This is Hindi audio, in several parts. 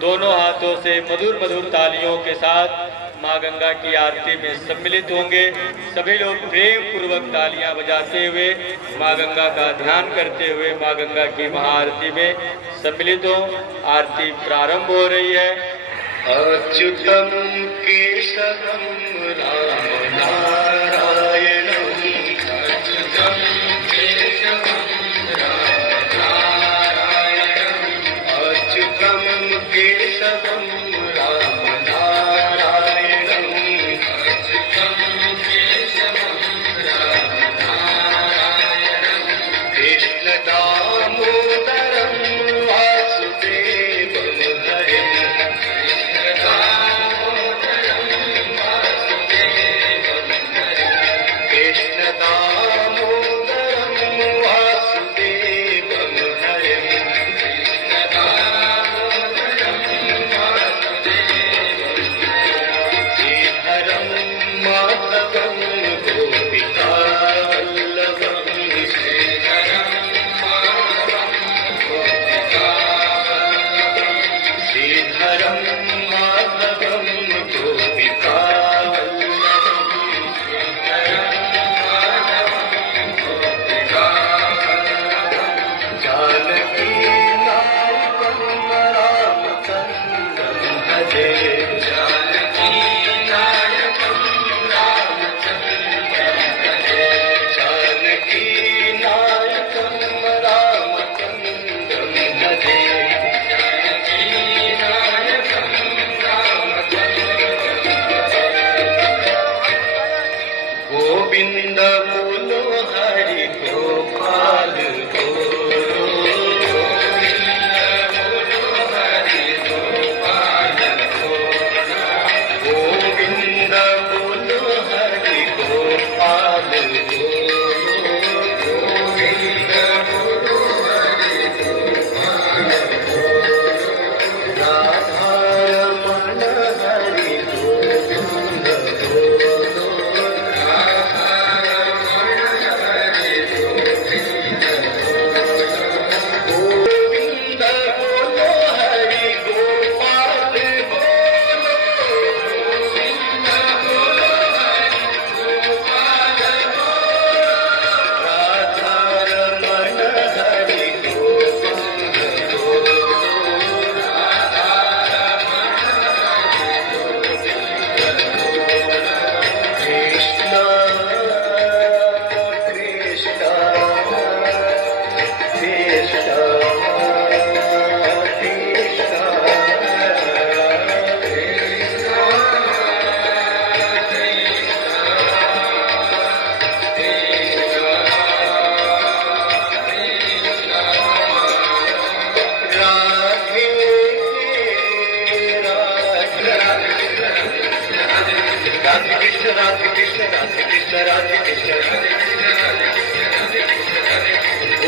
दोनों हाथों से मधुर मधुर तालियों के साथ माँ गंगा की आरती में सम्मिलित होंगे। सभी लोग प्रेम पूर्वक तालियां बजाते हुए माँ गंगा का ध्यान करते हुए माँ गंगा की महाआरती में सम्मिलित हो। आरती प्रारंभ हो रही है। अच्युतम केशवम राम नारायणम, अच्युतम केशवम राम नारायणम, अच्युतम केशवम राम नारायणम, अच्युतम केशवम राम नारायणम, कृष्ण दामोदरम वासुदेवम हरिम,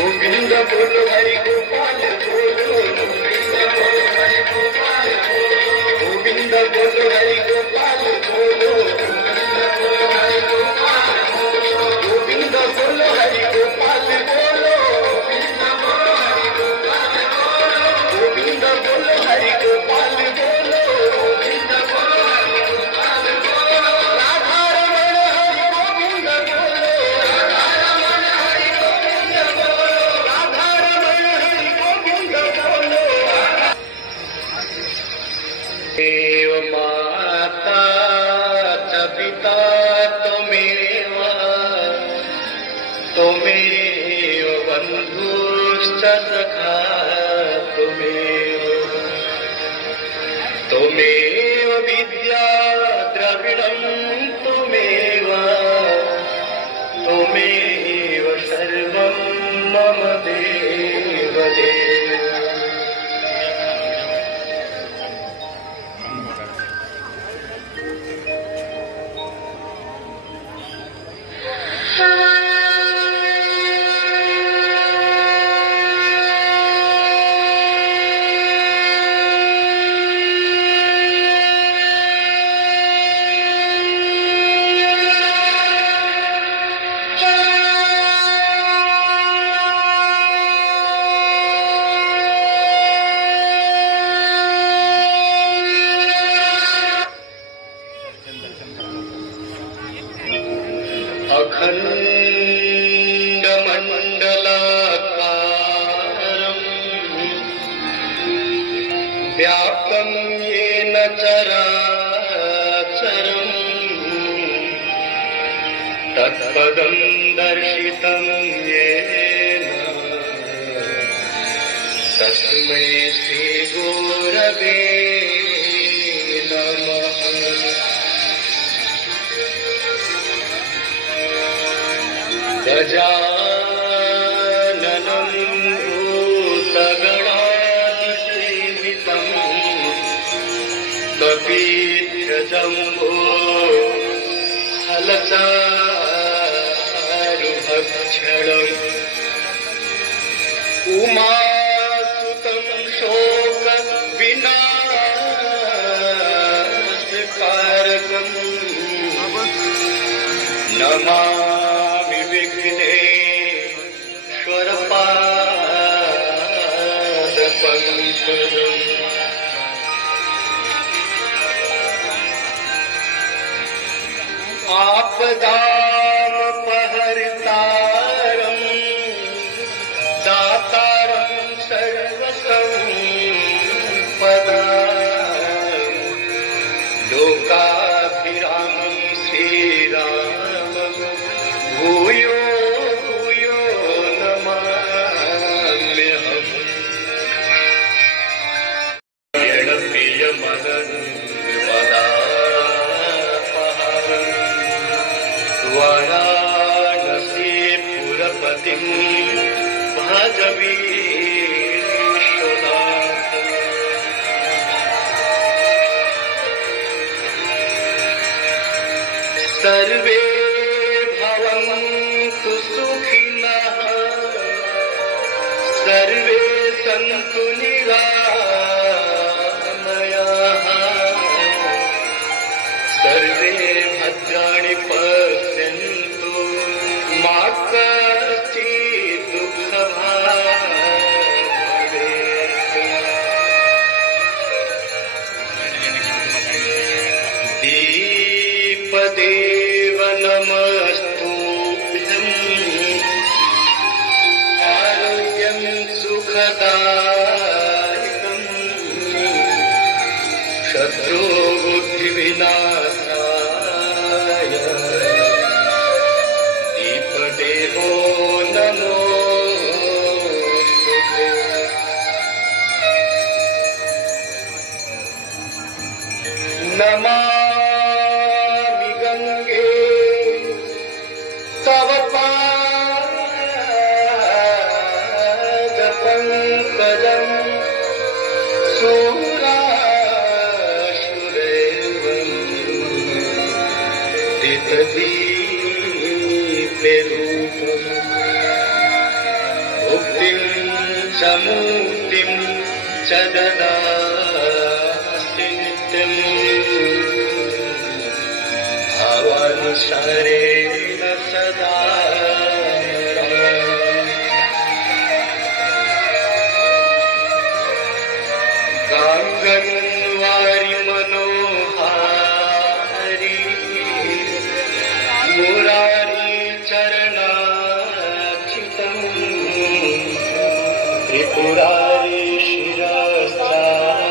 गोविंद बोलो हरि गोपाल बोलो, गोविंद बोलो हरि गोपाल बोलो, गोविंद बोलो हरि गोपाल बोलो, गोविंद बोलो हरि गोपाल बोलो, राधा रमण हरि गोविंद बोलो, राधा रमण हरि गोविंद बोलो। देव माता च पिता त्वमेव, त्वमेव बन्धुश्च सखा त्वमेव, त्वमेव अखण्डमण्डलाकारम् व्याप्तं येन चराचरम् तत्पदं दर्शितं येन तस्मै श्रीगुरवे नमः। गजाननं भूतगणाधिसेवितं कपीध्यजम्बो फलचारुभक्षणम् उमासुतं शोकविनाशकारकम् नमामि विघ्नेश्वरपादपङ्कजम्। आपदामपहर्तारम् दातारं सर्वसम्पदाम् लोकाभिरामं श्रीरामं भूयो भूयो नमाम्यहम्। प्रियमदन्मदापहरम् वाराणसीपुरपतिं भज विश्वनाथम्। सर्वे भवन्तु सुखिनः सर्वे सन्तु निरामयाः सर्वे भद्राणि पश्यन्तु मा कश्चित् दुःखभाग् भवेत्। दीपदेव नमस्तुभ्यम् आरोग्यं सुखदायकम् शत्रुबुद्धिविनाशाय दीपदेवो नमोस्तुते। नमामि गंगे तव पादपङ्कजम् शूराशुरैवम् दितदीप्यरूपम् मुक्तिं च मुक्तिं च ददासि नित्यम् भवानुसारेण सदा। गाङ्गन्वारि मनोहारि मुरारी चरणाच्युतम् त्रिपुरारी शिरसारि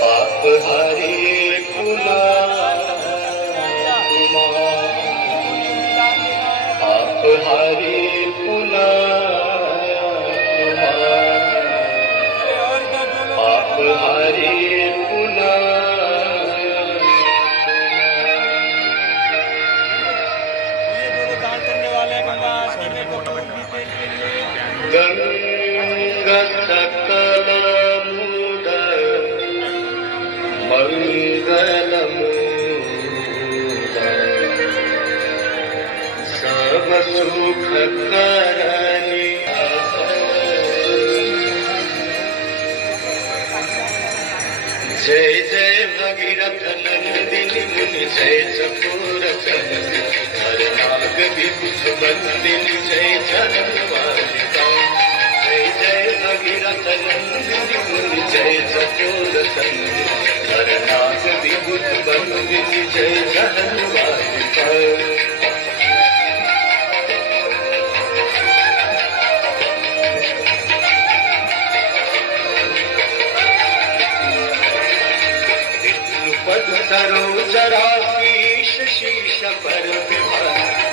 पापहारी पापहारी पापहारी गंगा सकल मुद मंगलमूल सब सुख करनी जय जय भगीरथ नंदिनी मुनि जय चकोर चंद्र हर नाग विभुज बंदिनी जय चरणवालिका जय जय भगीरथ नंदिनी मुनि जय चकोर चंद्र हर नाग विभुज बंदिनी जय चरणवालिका सरोज राशीष शीश पर विभा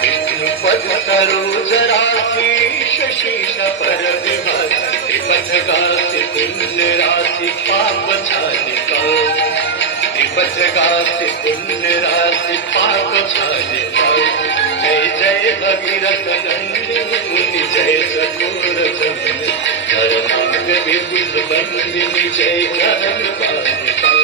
विष्णु पद सरोज राशीष शीश पर विभा त्रिपथ गाति पुण्य राशि पाप छालिका त्रिपथ गाति पुण्य राशि पाप छालिका जय जय भगीरथ नंदिनी मुनि जय सकोर चंद चरणाग विबुध बंदिनी जय चरण बालिका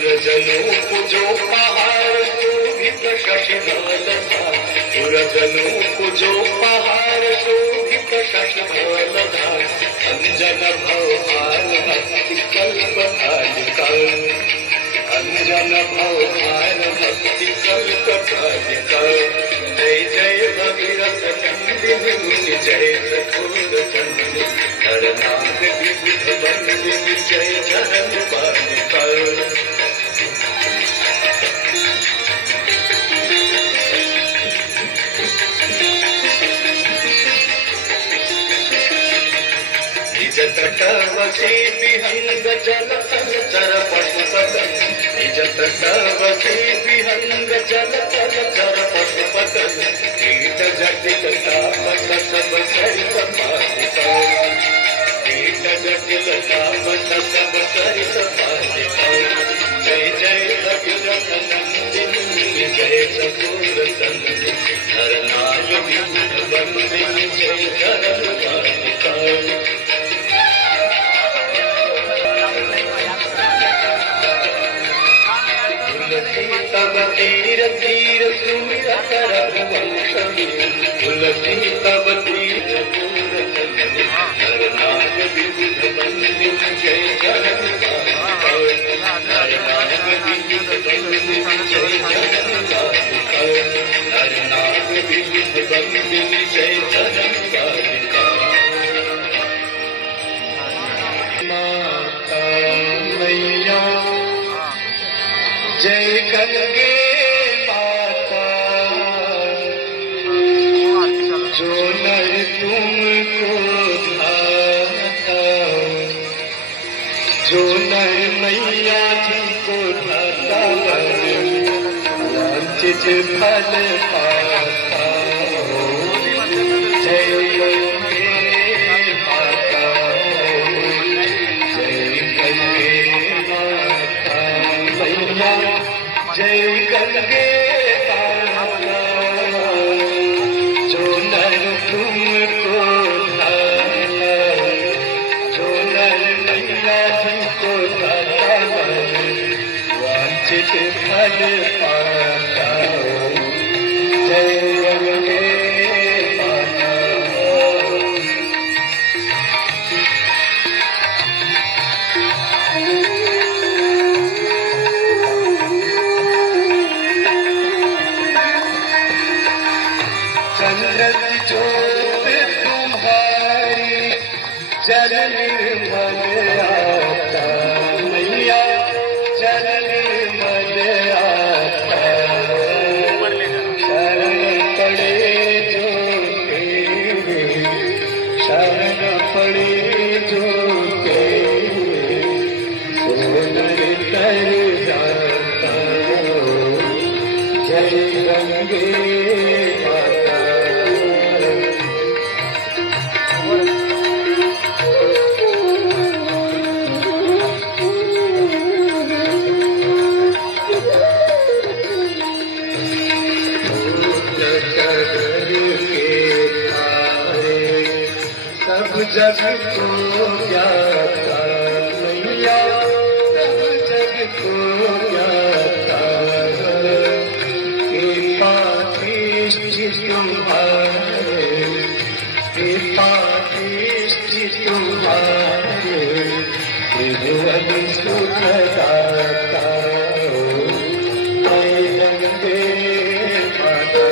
पुरजनों को जो पहाड़ शोभित शशिधर था पुरजनों को जो पहाड़ शोभित शशिधर था अंजन भवभार भक्ति कल्प कालिका अंजन भवभार भक्ति कल्प कालिका जय जय भगीरथ नंदिनी मुनि जय सकोर चंद नरनाग विबुध बंदिनी जय चरण बालिका निज तटवसी विहंग जल चर पशुपत निज तटवसी विहंग जल चर पशुपत कीट जटिल तापस सब सरित पालिका कीट जटिल तापस सब सरित पालिका जय जय भगीरथ नंदिनी जय सकोर चंद नरनाग विबुध बंदिनी जय चरण बालिका तब तीर तीर सुमिर कर वंशमी तुलसी तब तीर पूर चंदनी नरनाग विबुध बंदिनी जय चरण बालिका नरनाग विबुध बंदिनी जय चरण बालिका नरनाग विबुध बंदिनी जय चरण बालिका माता मैया जय गंगे माता जो नर तुमको धाता जो नर मैया जिनको धाता वांछित फल पाता जय गंगे माता जय गंगे माता मैया जय गंगे माता जो नर तुमको धाता जो नर मैया जिनको धाता वांछित फल पाता जय गंगे माता ज्योत तुम्हारी जल निर्मल आता मैया जल निर्मल आता शरण पड़े जो तेरे शरण पड़े जो तेरे सोनर तर जाता जय गंगे जग को ज्ञाता मैया सब जग को ज्ञाता कृपा दृष्टि तुम्हारे कृपा दृष्टि तुम्हारे त्रिभुवन सुख दाता गंगे माता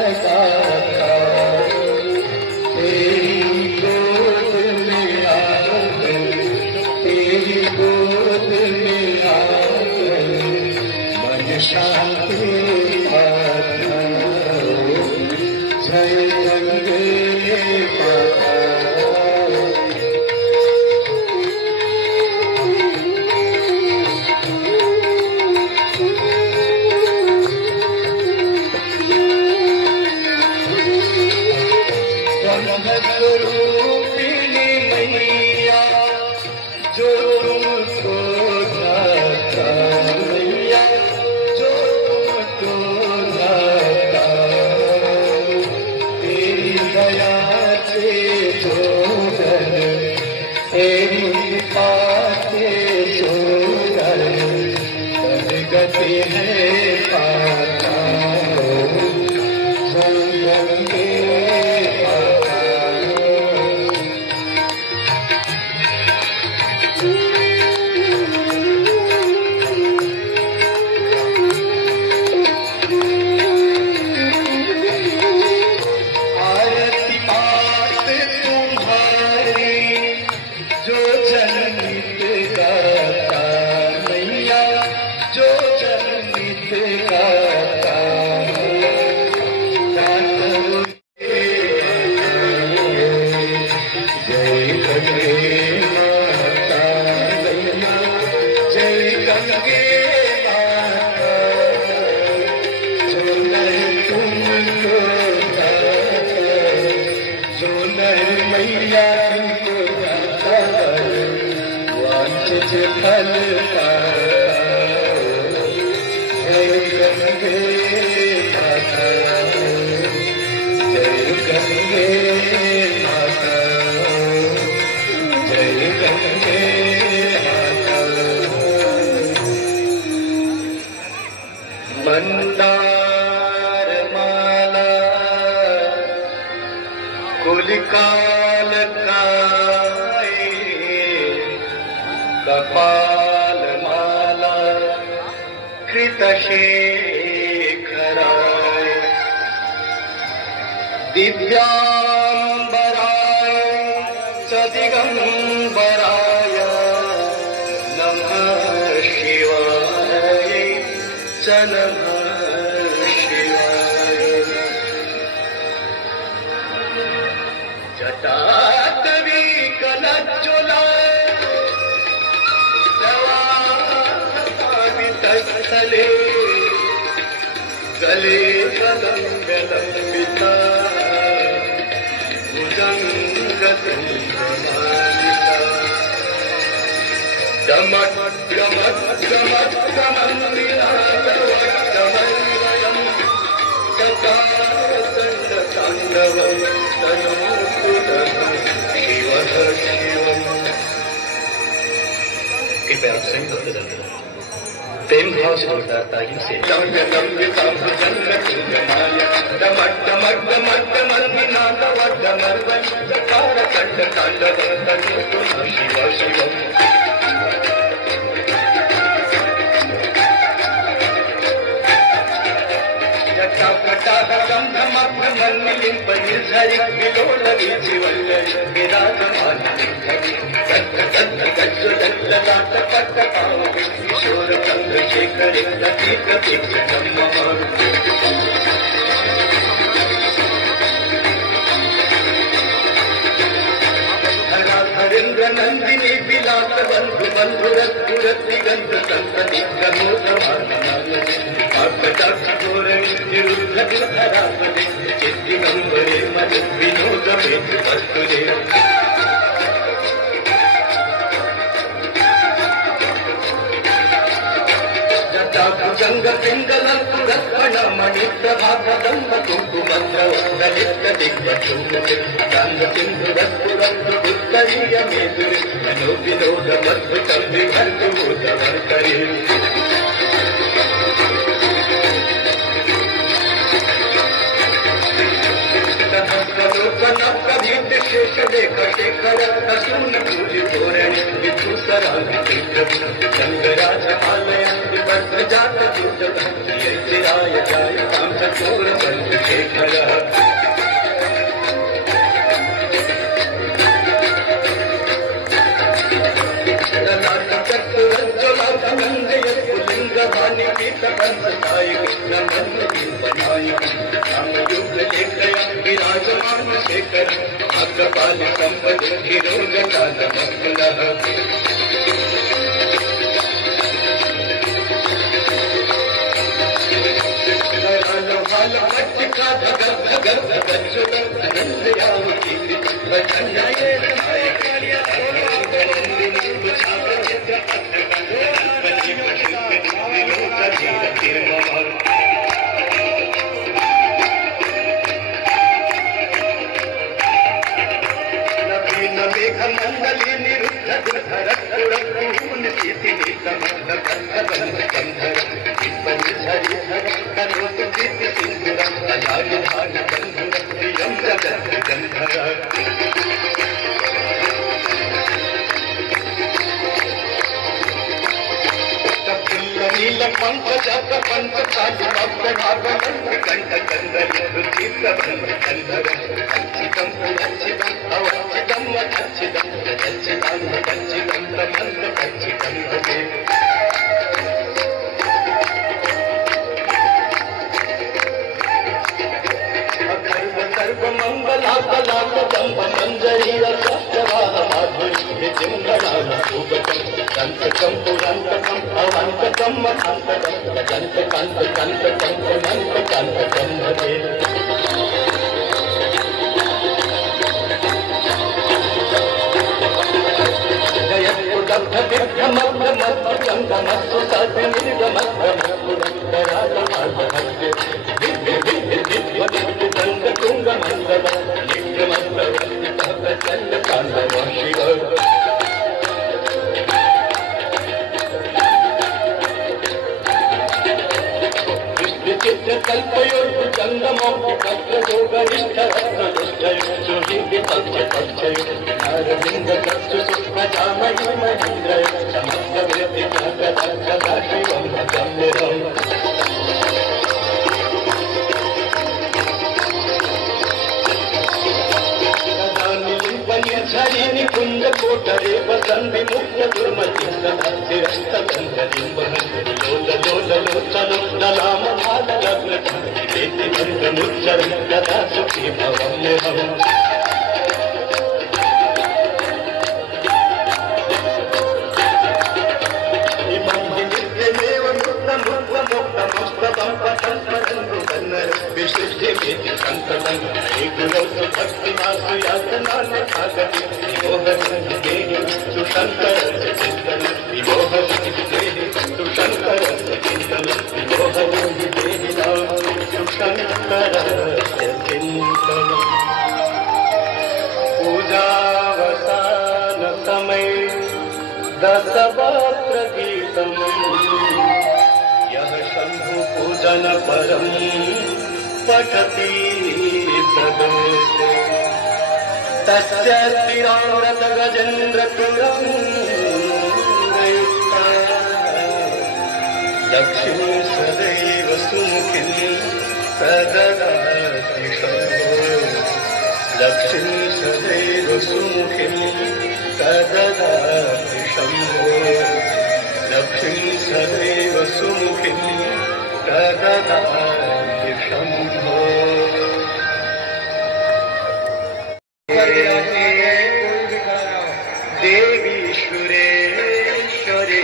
लगाता तेरी गोद में आकर तेरी गोद में आकर मन शांति पाता जय गंगे माता। रूपिणी मैया जो तुमको जाता मैया जो तुमको जाता तेरी दया से जोगन तेरी कृपा से जोगन सदगति है पाता गंगे फल जय गंगे माता जय गंगे माता जय गंगे माता। मंदार माला कुलिकाल कपाल माला कृत शेखराय दिव्यांबराय च दिगंबराय नमः शिवाय च नमः शिवाय। जटाटवी कनज्ज्वला तले गले कलंबिता भुजंगसंगमालिका डमट डमट डमट डमन्विलासवट्टमन्वयं चकारचण्डताण्डवं तनोतुलं शिवः शिवम्। कृपया संयुक्त प्रेम भाव से जोरदार ताली से लंबे लंबे लंबे जन्म चिंगमाया डमट डमट डमट डमन्ना डमट डमरवन चकार कंठ तांडव तनु शिव शिवम। जटा कटा गंधमग्न मन्निलिं परिझरि विलोलवि जीवल्लरि विराजमान गज्जललाट पट्टपाव किशोर चंद्रशेखर लती प्रतीक हरेंद्र नंदिनी विलास बंधु बंधुरत पुरति गंध संतति प्रमोद घोर निरुद्ध दुधरापदे चिद्दिगंबरे मद विनोद भेद वस्तुदे। भुजंग पिंगलं पुरस्पण मणिप्रभागदम्ब कुङ्कुमन्द्रवन्दलिप्त दिग्वचूर्णते चान्द सिन्धुरस्फुरन्तु उत्तरीय मेदुरि मनो विनोदमद्भुतं विभर्तुभूतवर्करे। सहस्रलोकनप्रभीत शेषलेख शेखर असून पूजि धोरणि विभूषराङ्गि शङ्कराजमालय जात चिराय जाय काम चोर बंधु शेखर शेखर अग्रपाल संपद हिरोगकाल मंगलः हाल मटका भगर भगर बच्चों आनंद यावती बचनाए मंडली निरुद्ध धरत पुरपून सीति नितमंद कंध कंधर पंचरी करोतु सीति सिंधुर अलाय भान बंधुर प्रियं जगत गंधर नील पंख जात पंच काज भक्त भाग कंठ कंदर रुचित बंध कंधर अच्छिदम अच्छिदम अवच्छिदम अच्छिदम अच्छिदम अच्छिदम ब्रह्मंड अच्छिदम भजे सर्व मंगला कलाप दंभ मंजरी रसवाह माधुरी विचिंगणान सुगतम कंतकम पुरंतकम अवंतकम मथंतकम जंत कंत कंत कंत मंत कंतकम भजे दग्ध विभ्रमग्ध मध्य जंगमस्तु सद्य निर्गमग्ध पुरंतराज माधवस्य दंड तुंग मंगल नित्यमंगल प्रचंड तांडव शिव चित्र कल्पयोर्भु जंगमोक्ति कल्पयोगनिष्ठ रत्नदुष्टयोहि पक्ष पक्षयो अरविंद कक्षु सुप्रजामहि महेन्द्रय समस्त वृत्ति जगत सदा शिवं गम्यरम् निर्झरिणी कुंज कोटरे वसंति मुक्त दुर्मति सिरस्त गंधरिं वहन्ति लोल लोल लोचनो दलाम भाल लग्न देति गंध मुच्चर गदा सुखी भवम्यहम् विशिष्टि संततं गुरौ भक्ति मासुयातनान भागति विमोहन देहि सुशंकर चिंतन विमोहन देहि सुशंकर चिंतन विमोहन देहि सुशंकर चिंतन पूजावसान समय दशवक्त्र गीतम् यह शंभु पूजन परम पठति सदोषे तस्य तिराव्रत गजेन्द्र तुरंगयुक्ता लक्ष्मी सदैव सुमुखिं सददाति शंभो लक्ष्मी सदैव सुमुखिं सददाति शंभो लक्ष्मी सदैव सुमुखिं सददाति शंभो देवी सुरेश्वरे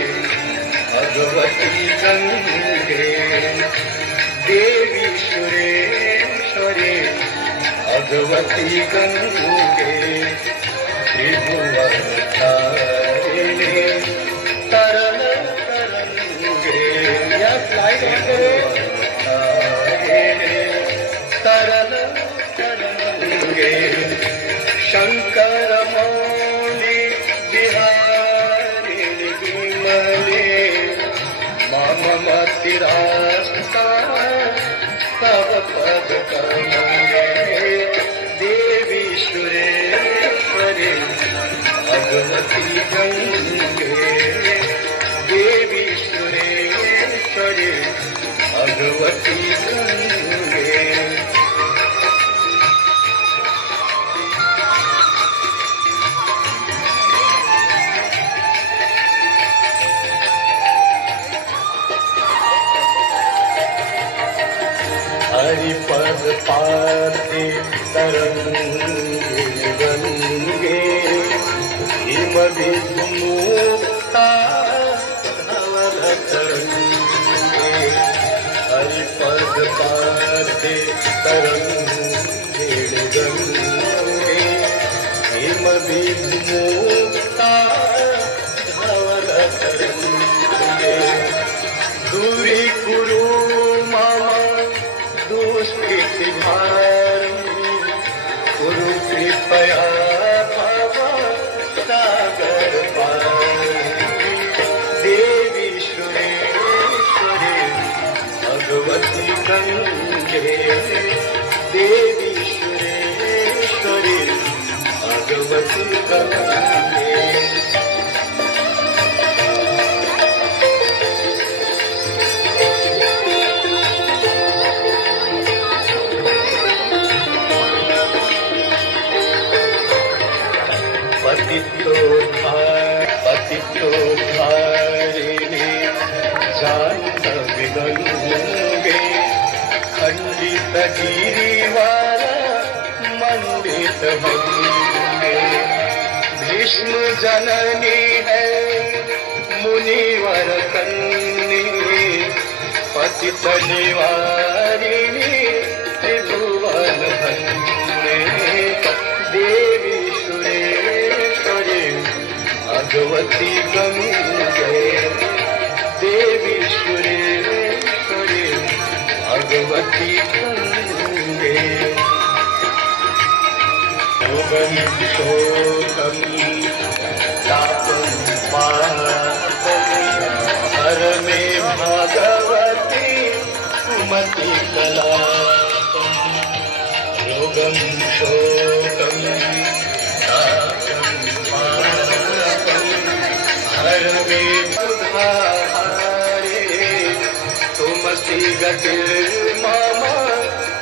भगवती गंगे देवी सुरेश्वरे भगवती गंगे त्रिभुवन तारिणे तरन तरंगे तरन तरंगे शंकर मौनि बिहारिणि विमले मम मतिरास्ता तव पद कमले देवी सुरेश्वरे भगवती गंगे देवी सुरेश्वरे भगवती गंगे पाते तरंगे गंगे हिम विमुक्ता धवल तरंगे हरिपद पाते तरंगे गंगे हिम विमुक्ता धवल तरंगे दूरी कुरु मम दुष्कृति भारी कुरु कृपया भव सागर पारी देवी सुरेश्वरी भगवती गंगे देवी सुरेश्वरी भगवती गंगे पतितोद्धारिणी जाह्नवी गंगे खंडित गिरिवारा मंडित भंगे भीष्म जननी है मुनिवर कन्नी पतित निवारिणी त्रिभुवन भंगे देवी भगवती गंगे देवी सुरेश्वरी भगवती गंगे योगम शोकम तापम पापम हर में भगवती कुमति कलापम योगम शोकम तुमसी गतिर् मम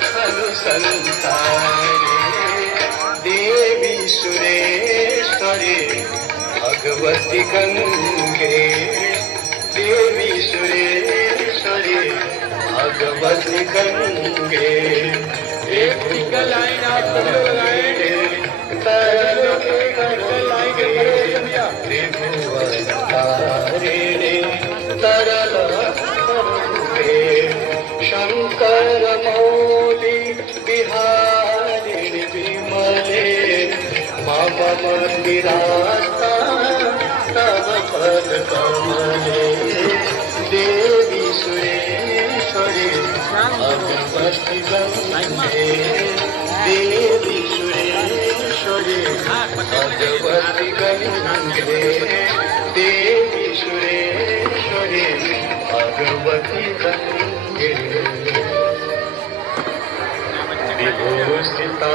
खलु संसारे देवी सुरेश्वरी भगवती गंगे देवी सुरेश्वरी भगवती गंगे एक लाइन आप लगाए तरल शंकर मौली बिहारी विमले मम मंदिरास्ता तव पद कमले देवी सुरेश्वरी भगवती गंगे देवी सुरेश्वरी भगवती गंगे देवी सुरेश्वरी भगवती गंगे विभूषिता